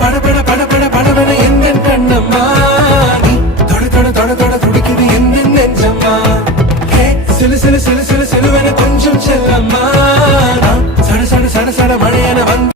படபட படபட படபட எந்த கண்ணம்மா நீ தொட தொட தொட தொட துடிக்குது எந்த நெஞ்சம்மா சிலு சிலு சிலு சிலு சிலுவென கொஞ்சம் செல்லம்மா சட சட சட சட மழையென வந்து